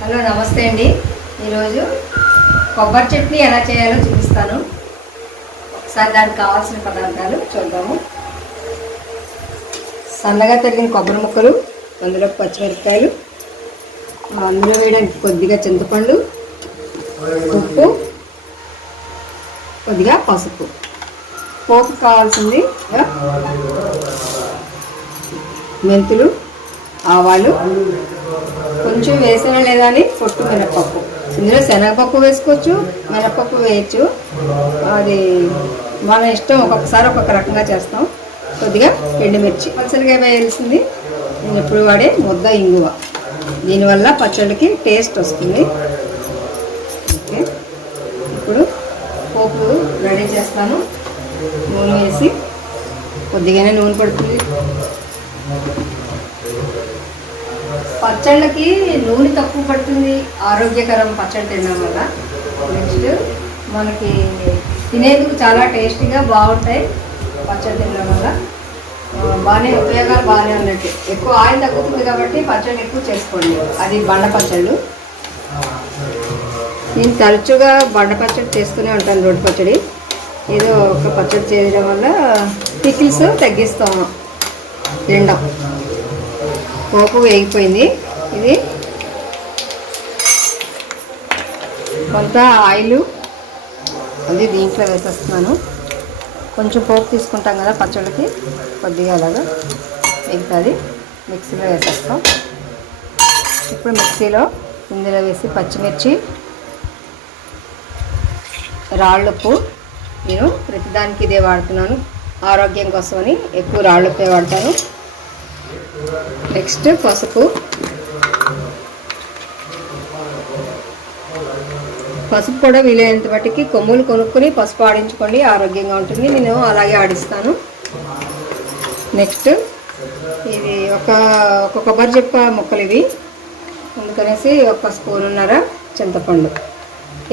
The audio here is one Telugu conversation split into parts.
హలో నమస్తే అండి. ఈరోజు కొబ్బరి చట్నీ ఎలా చేయాలో చూపిస్తాను. ఒకసారి దానికి కావాల్సిన పదార్థాలు చూద్దాము. సన్నగా తరిగిన కొబ్బరి ముక్కలు అందులో పచ్చిమిరపకాయలు అందులో వేయడానికి కొద్దిగా చింతపండు ఉప్పు కొద్దిగా పసుపు. పోపు కావాల్సింది మెంతులు ఆవాలు కొంచెం వేసిన లేదా అని పొట్టు మినపప్పు. ఇందులో శనగపప్పు వేసుకోవచ్చు మినపప్పు వేయచ్చు. అది మన ఇష్టం ఒక్కొక్కసారి ఒక్కొక్క రకంగా చేస్తాం. కొద్దిగా ఎండుమిర్చి. పచ్చడిగా వేయాల్సింది. నేను ఎప్పుడు వాడే ముద్ద ఇంగువ. దీనివల్ల పచ్చడికి టేస్ట్ వస్తుంది. ఓకే. ఇప్పుడు పోపు రెడీ చేస్తాను. నూనె వేసి కొద్దిగానే నూనె పడుతుంది. పచ్చళ్ళకి నూనె తక్కువ పడుతుంది ఆరోగ్యకరం పచ్చడి తినడం వల్ల. నెక్స్ట్ మనకి తినేందుకు చాలా టేస్టీగా బాగుంటాయి పచ్చడి తినడం వల్ల. బాగానే ఉపయోగాలు బాగానే ఉన్నట్టు. ఎక్కువ ఆయిల్ తగ్గుతుంది కాబట్టి పచ్చడి ఎక్కువ చేసుకోండి. అది బండ పచ్చళ్ళు. నేను తరచుగా బండ పచ్చడి చేస్తూనే ఉంటాను రోడ్డు పచ్చడి. ఏదో ఒక పచ్చడి చేయడం వల్ల పికిల్స్ తగ్గిస్తాము రెండో. పోపు వేగిపోయింది. ఇది కొంత ఆయిల్. అది దీంట్లో వేసేస్తున్నాను. కొంచెం పోపు తీసుకుంటాం కదా పచ్చడికి. కొద్దిగా అలాగా మిగతాది మిక్సీలో వేసేస్తాం. ఇప్పుడు మిక్సీలో ఇందులో వేసి పచ్చిమిర్చి రాళ్ళుప్పు. నేను ప్రతిదానికి ఇదే వాడుతున్నాను. ఆరోగ్యం కోసమని ఎక్కువ రాళ్ళుప్పే వాడతాను నెక్స్ట్ పసుపు. పసుపు కూడా వీలైనంత బట్టికి కొమ్ములు కొనుక్కొని పసుపు ఆడించుకోండి ఆరోగ్యంగా ఉంటుంది. నేను అలాగే ఆడిస్తాను. నెక్స్ట్ ఇది ఒక ఒక కొబ్బరి చెప్ప ముక్కలు ఇవి. అందుకనేసి ఒక స్పూనున్నర చింతపండు.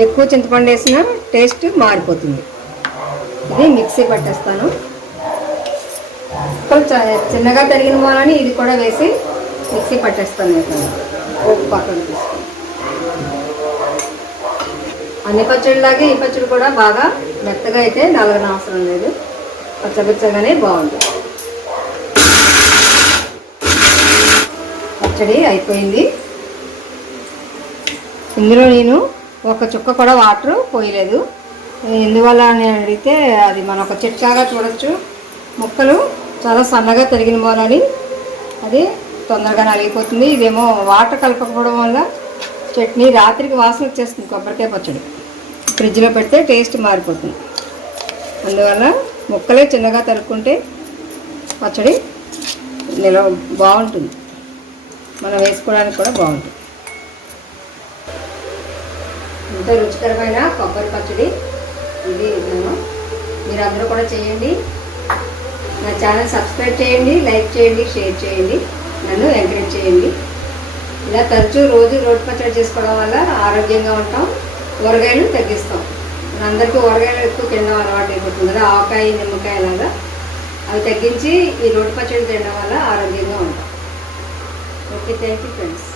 ఎక్కువ చింతపండు వేసిన టేస్ట్ మారిపోతుంది. ఇది మిక్సీ పట్టేస్తాను. ముక్కలు చిన్నగా తరిగిన మూలని ఇది కూడా వేసి మిక్సీ పట్టేస్తాను నేను. ఉప్పు పక్కన అన్ని పచ్చడిలాగే ఈ పచ్చడి కూడా బాగా మెత్తగా అయితే నలగన అవసరం లేదు. పచ్చపచ్చగానే బాగుంది. పచ్చడి అయిపోయింది. ఇందులో నేను ఒక చుక్క కూడా వాటర్ పోయలేదు. ఎందువల్ల అని అడిగితే అది మనం ఒక చిట్కాగా చూడొచ్చు. ముక్కలు చాలా సన్నగా తరిగిన మూలని అది తొందరగా నలిగిపోతుంది ఇదేమో వాటర్ కలపకపోవడం వల్ల చట్నీ రాత్రికి వాసన వచ్చేస్తుంది కొబ్బరికాయ పచ్చడి. ఫ్రిడ్జ్లో పెడితే టేస్ట్ మారిపోతుంది. అందువల్ల ముక్కలే చిన్నగా తరుక్కుంటే పచ్చడి నిలవ బాగుంటుంది. మనం వేసుకోవడానికి కూడా బాగుంటుంది. ఎంతో రుచికరమైన కొబ్బరి పచ్చడి. ఇది నేను మీరందరూ కూడా చేయండి. నా ఛానల్ సబ్స్క్రైబ్ చేయండి లైక్ చేయండి షేర్ చేయండి నన్ను ఎంకరేజ్ చేయండి. ఇలా తరచూ రోజు రోడ్డు పచ్చడి చేసుకోవడం వల్ల ఆరోగ్యంగా ఉంటాం ఊరగాయలు తగ్గిస్తాం. అందరికీ ఊరగాయలు ఎక్కువ తినడం అలవాటు అయిపోతుంది కదా ఆవకాయ నిమ్మకాయ లాగా. అవి తగ్గించి ఈ రోడ్డు పచ్చడి తినడం వల్ల ఆరోగ్యంగా ఉంటాం. Okay thank you friends.